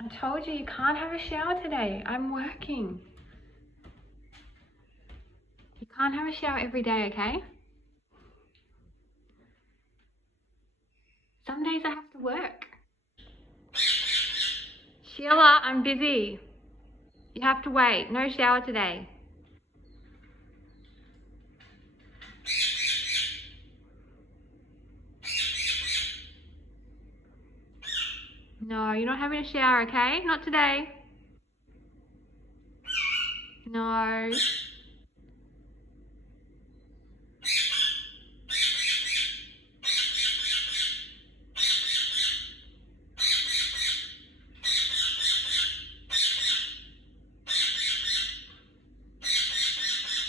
I told you can't have a shower today. I'm working. You can't have a shower every day, okay? Some days I have to work. Sheila, I'm busy. You have to wait. No shower today. No, you're not having a shower, okay? Not today. No.